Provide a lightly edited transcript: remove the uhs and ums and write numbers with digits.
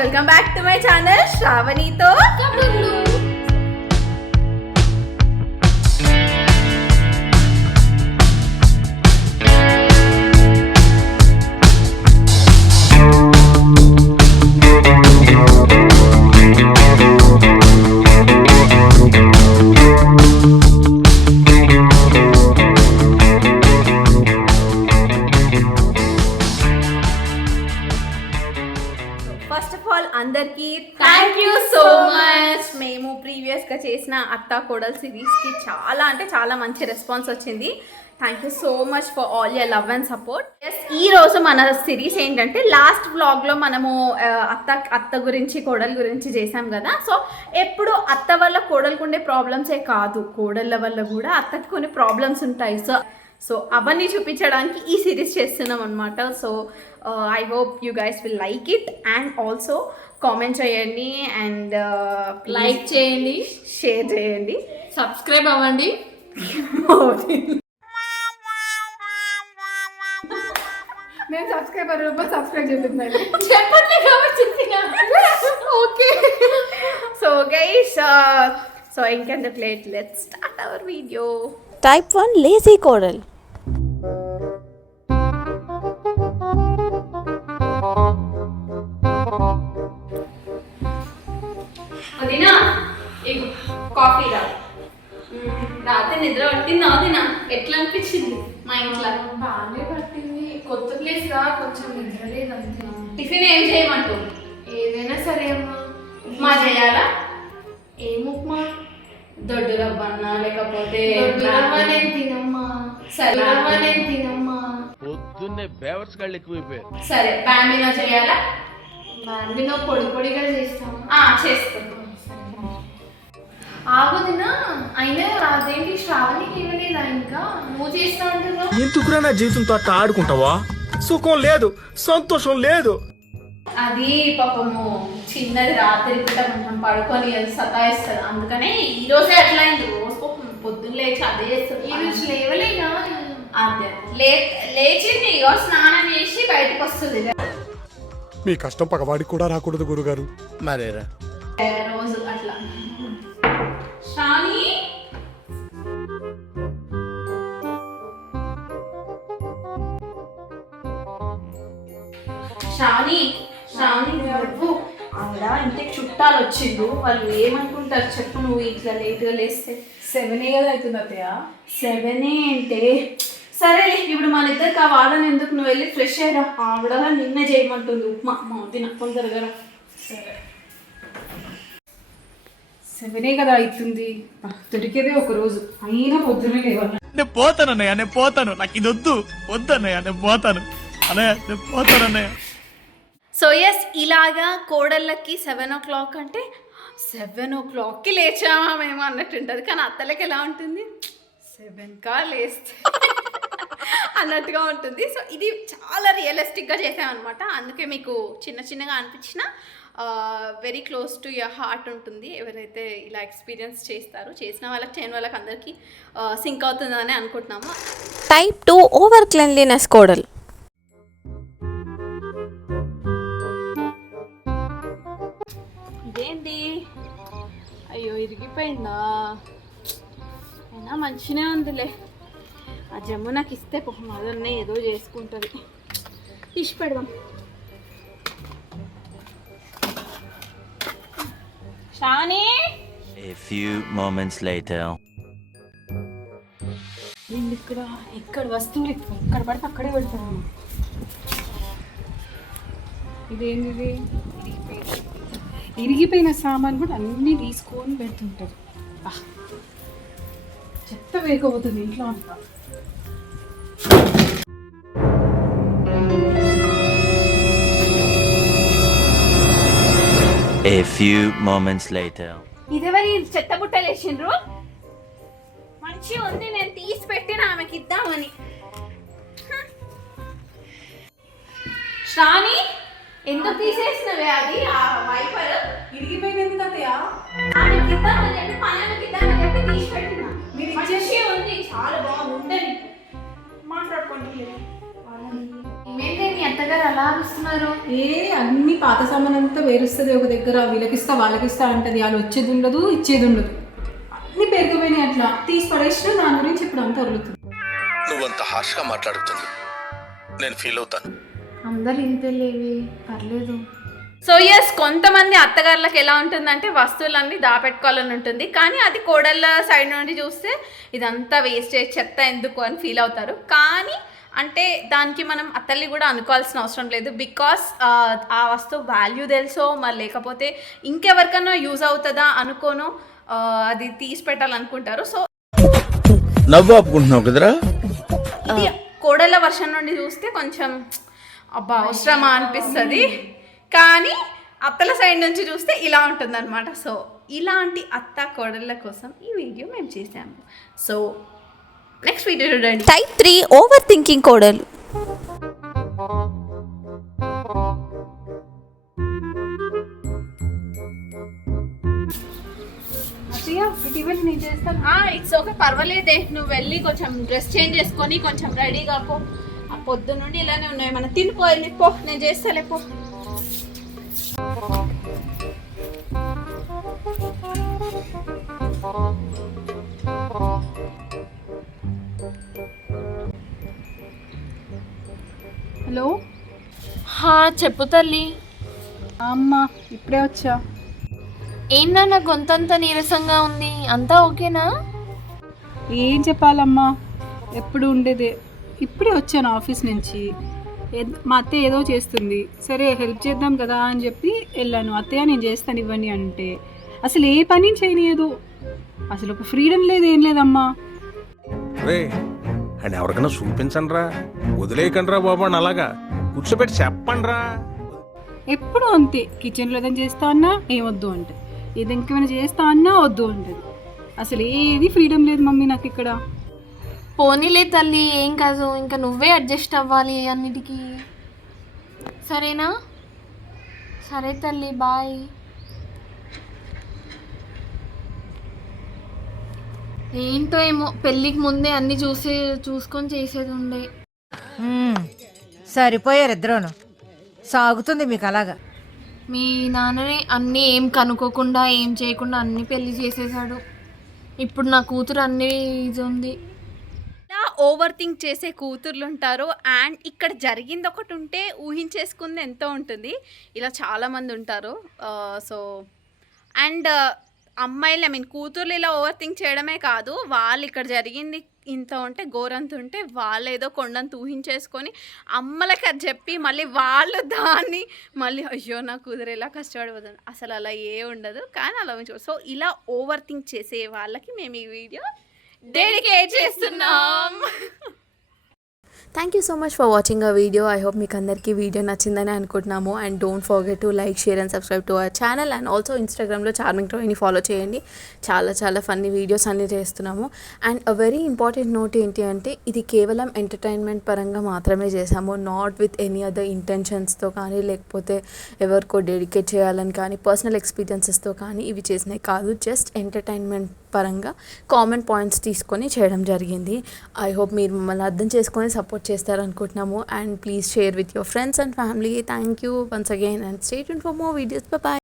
Welcome back to my channel శ్రావణితో కబుర్లు. First of all అందరికి థ్యాంక్ యూ సో మచ్. మేము ప్రీవియస్గా చేసిన అత్తా కోడల్ సిరీస్కి చాలా మంచి రెస్పాన్స్ వచ్చింది. Thank you so much for all your love and support. Yes, ఈరోజు మన సిరీస్ ఏంటంటే లాస్ట్ వ్లాగ్లో మనము అత్త గురించి కోడల గురించి చేసాం కదా. సో ఎప్పుడు అత్త వల్ల కోడలకు ఉండే ప్రాబ్లమ్సే కాదు, కోడళ్ళ వల్ల కూడా అత్తకి కొన్ని ప్రాబ్లమ్స్ ఉంటాయి. సో అవన్నీ చూపించడానికి ఈ సిరీస్ చేస్తున్నాం అనమాట. So I hope you guys will like it and also comment చేయండి అండ్ లైక్ చేయండి, షేర్ చేయండి, సబ్స్క్రైబ్ అవ్వండి. నేను సబ్స్క్రైబర్ సబ్స్క్రైబ్ చేస్తున్నాను చెప్పండి కాబట్టి ఓకే. సో గైస్, సో ఇంకెందుకు late, let's start our video. Type 1 lazy coral. అదినా కాఫీ రాత్రి నిద్ర పట్టింది. అదినా ఎట్లా అనిపించింది మా ఇంట్లో? బాగానే పట్టింది. కొత్త ప్లేస్ గా కొంచెం నిద్ర లేదు అంతే. టిఫిన్ ఏం చేయమంటూ? ఏదైనా సరే అమ్మా. ఉప్మా చేయాలా? ఏం ఉప్మా? దొడ్డు రవ్వ అన్నా లేకపోతే తినమ్మా. సరే నేను తినమ్మా. పొద్దున్నే బేవర్స్ గాళ్ళు ఎక్కువైపోయారు. సరే బాంబినో చేయాలా? బాంబినో పొడి పొడిగా చేస్తాము. చేస్తాను. ఆగుదినా, అయినా అదేంటి శ్రావణికి ఇవ్వలేదా? ఇంకా నువ్వు చేస్తా అంటున్నావు. ఎందుకురా నా జీవితంతో అట్లా ఆడుకుంటావా? సుఖం లేదు, సంతోషం లేదు. అది పాపము చిన్నది, రాత్రి పూట కొంచెం పడుకొని సతాయిస్తుంది. అందుకనే ఈ రోజే అట్లా అయింది. రోజు పొద్దున్న లేచి అదే చేస్తుంది. ఈ రోజు లేవలేదా? అదే లేచింది, స్నానం చేసి బయటకు వస్తుంది. మీ కష్టం పగవాడికి కూడా రాకూడదు గురుగారు. మరేరా రోజు అట్లా. శ్రావణి, నువ్వు ఆవిడ ఇంటికి చుట్టాలు వచ్చిండు, వాళ్ళు ఏమనుకుంటారు చెప్పు? నువ్వు ఇట్లా లేట్గా లేస్తే 7 కదా అవుతుంది అత్తయ్య. 7 అంటే సరేలే. ఇప్పుడు మన ఇద్దరికి ఆ వాదన ఎందుకు? నువ్వు వెళ్ళి ఫ్రెష్ అయ్యరా. ఆవిడ నిన్న చేయమంటుంది ఉప్మా. మా వదిన తొందరగా. సరే, 7 కదా అవుతుంది. దొరికేదే ఒక రోజు, అయినా పొద్దునే లేవాలి. నేను పోతాను అన్నయ్య, నేను పోతాను. నాకు ఇది వద్దన్నయ్య, నేను పోతాను అన్నయ్య, నేను పోతాను అన్నయ్య. సో ఎస్, ఇలాగా కోడళ్ళకి 7 o'clock అంటే 7 o'clockకి లేచామా మేము అన్నట్టు ఉంటుంది. కానీ అత్తలకి ఎలా ఉంటుంది? 7కా లేస్తే అన్నట్టుగా ఉంటుంది. సో ఇది చాలా రియలిస్టిక్గా చేసామన్నమాట. అందుకే మీకు చిన్నగా అనిపించిన very close to your heart ఉంటుంది. ఎవరైతే ఇలా ఎక్స్పీరియన్స్ చేసిన వాళ్ళకి చేయని వాళ్ళకి అందరికీ సింక్ అవుతుందని అనుకుంటున్నాము. Type 2 over cleanliness coral. ఇదేంటి? అయ్యో, ఇరిగిపోయిందా? అయినా మంచిగానే ఉందిలే. ఆ జమ్ము నాకు ఇస్తే మదర్నే ఏదో చేసుకుంటుంది. తీసి పెడదాం. Shravani, A few moments later. నేను ఎక్కడ వస్తువులు ఎక్కడ పడితే అక్కడే పెడతాను. ఇదేంటిది? ఇరిగిపోయిన సామాన్ కూడా అన్నీ తీసుకొని పెడుతుంటారు. చెత్త వేయకపోతుంది ఇంట్లో అంతా. A few moments later. ఇదేవరి చెత్త బుట్టలు వేసిండ్రు? మంచిగా ఉంది, నేను తీసి పెట్టిన ఆమెకి ఇద్దామని. శ్రావణి, ఎందుకు తీసేసినవే అది? ఆ వైపర్ ఇరిగిపోయినది తాతయ్య. ఆమెకి ఇద్దామని చెప్పి పనులకి ఇద్దామని చెప్పి తీసి పెట్టిన. మంచిగా ఉంది, చాలా బాగుంది. ఉండని మాట్లాడుకోండి. ఏమైంది మీ అత్తగారు అలా అరుస్తున్నారు? అన్ని పాత సామాన్ అంతా వేరుస్తుంది ఒక దగ్గర, వీళ్ళకిస్తా వాళ్ళకిస్తా అంటది, వాళ్ళు వచ్చేది ఉండదు ఇచ్చేది ఉండదు, అన్ని పెరిగిపోయినాయి. అట్లా తీసి పడేసిన దాని గురించి ఇప్పుడు అంతా వదులుతుంది. నువ్వంత హార్ష్గా మాట్లాడుతుంది నేను ఫీల్ అవుతాను. అందరు ఇంతలేవి, పర్లేదు. సో ఎస్, కొంతమంది అత్తగారులకు ఎలా ఉంటుందంటే వస్తువులన్నీ దాపెట్టుకోవాలని ఉంటుంది, కానీ అది కోడళ్ళ సైడ్ నుండి చూస్తే ఇదంతా వేస్టేజ్, చెత్త ఎందుకు అని ఫీల్ అవుతారు. కానీ అంటే దానికి మనం అత్తల్ని కూడా అనుకోవాల్సిన అవసరం లేదు. బికాస్ ఆ వస్తువు వాల్యూ తెలుసో మరి లేకపోతే ఇంకెవరికైనా యూజ్ అవుతుందా అనుకోనో అది తీసి పెట్టాలనుకుంటారు. సో నవ్వు ఆపుకుంటున్నావు కదరా. ఇది కోడళ్ళ వర్షన్ నుండి చూస్తే కొంచెం అబ్బా అవసరమా అనిపిస్తుంది, కానీ అత్తల సైడ్ నుంచి చూస్తే ఇలా ఉంటుందన్నమాట. సో ఇలాంటి అత్త కోడళ్ళ కోసం ఈ వీడియో మేము చేసాము. సో నెక్స్ట్ వీడియో చూడండి. టైప్ 3 ఓవర్ థింకింగ్ కోడలు. ఇట్స్ ఓకే, పర్వాలేదే. నువ్వు వెళ్ళి కొంచెం డ్రెస్ చేంజ్ చేసుకొని కొంచెం రెడీగా పో. ఆ పొద్దు నుండి ఇలానే ఉన్నాయి, మనం తినిపోయి పో, నేను చేస్తాలే పో. హలో చెప్పు తల్లి. అమ్మ, ఇప్పుడే వచ్చా. ఏంటన్నా నా గొంతంతా నీరసంగా ఉంది, అంతా ఓకేనా? ఏం చెప్పాలమ్మా, ఎప్పుడు ఉండేదే. ఇప్పుడే వచ్చాను ఆఫీస్ నుంచి. మా అత్తయ్య ఏదో చేస్తుంది, సరే హెల్ప్ చేద్దాం కదా అని చెప్పి వెళ్ళాను. అత్తయ్య నేను చేస్తాను ఇవ్వండి అంటే అసలు ఏ పని చేయలేదు. అసలు ఒక ఫ్రీడమ్ లేదు, ఏం లేదమ్మా. రే అండ్ ఎవరికైనా చూపించండి రా, వదిలేయకండి రా బాబు అని అలాగా కూర్చోబెట్టి చెప్పండి రా. ఎప్పుడు అంతే, కిచెన్లో ఏదైనా చేస్తా అన్నా ఏమొద్దు అంటే, ఏది ఇంకేమైనా చేస్తా అన్నా వద్దు అంటది. అసలు ఏది ఫ్రీడమ్ లేదు మమ్మీ నాకు ఇక్కడ. పోనీలే తల్లి, ఏం కాదు, ఇంకా నువ్వే అడ్జస్ట్ అవ్వాలి అన్నిటికీ, సరేనా? సరే తల్లి, బాయ్. ఏంటో ఏమో, పెళ్ళికి ముందే అన్ని చూసుకొని చేసేది ఉండే. సరిపోయారు ఇద్దరును, సాగుతుంది మీకు అలాగా. మీ నాన్నని అన్నీ ఏం కనుక్కోకుండా ఏం చేయకుండా అన్ని పెళ్లి చేసేసాడు. ఇప్పుడు నా కూతురు అన్నీ ఇది ఉంది. ఇలా ఓవర్ థింక్ చేసే కూతుర్లు ఉంటారు. అండ్ ఇక్కడ జరిగింది ఒకటి ఉంటే ఊహించేసుకుంది ఎంతో ఉంటుంది. ఇలా చాలామంది ఉంటారు. సో అండ్ అమ్మాయిలు కూతుర్లు ఇలా ఓవర్ థింక్ చేయడమే కాదు, వాళ్ళు ఇక్కడ జరిగింది ఇంత ఉంటే గోరంత ఉంటే వాళ్ళు ఏదో కొండంత ఊహించేసుకొని అమ్మలకి అది చెప్పి మళ్ళీ వాళ్ళు దాన్ని మళ్ళీ అయ్యో నా కూతురు ఎలా కష్టపడిపోతుంది. అసలు అలా ఏ ఉండదు, కానీ అలా ఉంచు. సో ఇలా ఓవర్ థింక్ చేసే వాళ్ళకి మేము ఈ వీడియో డెడికేట్ చేస్తున్నాం. Thank you so much for watching a video. I hope మీకు అందరికీ వీడియో నచ్చిందని అనుకుంటున్నాము. And don't forget to like, share and subscribe to our channel. And also ఇన్స్టాగ్రామ్లో చార్మింగ్ టోని ఫాలో చేయండి. చాలా ఫన్నీ వీడియోస్ అన్నీ చేస్తున్నాము. And a very important note ఏంటి అంటే, ఇది కేవలం ఎంటర్టైన్మెంట్ పరంగా మాత్రమే చేసాము, నాట్ విత్ ఎనీ అదర్ ఇంటెన్షన్స్తో కానీ లేకపోతే ఎవరికో డెడికేట్ చేయాలని కానీ పర్సనల్ ఎక్స్పీరియన్సెస్తో కానీ ఇవి చేసినవి కాదు. జస్ట్ ఎంటర్టైన్మెంట్ పరంగా కామన్ పాయింట్స్ తీసుకొని చేయడం జరిగింది. ఐ హోప్ మీరు మమ్మల్ని అర్థం చేసుకొని సపోర్ట్ చేస్తారనుకుంటున్నాము. And please share with your friends and family. Thank you once again and stay tuned for more videos. Bye.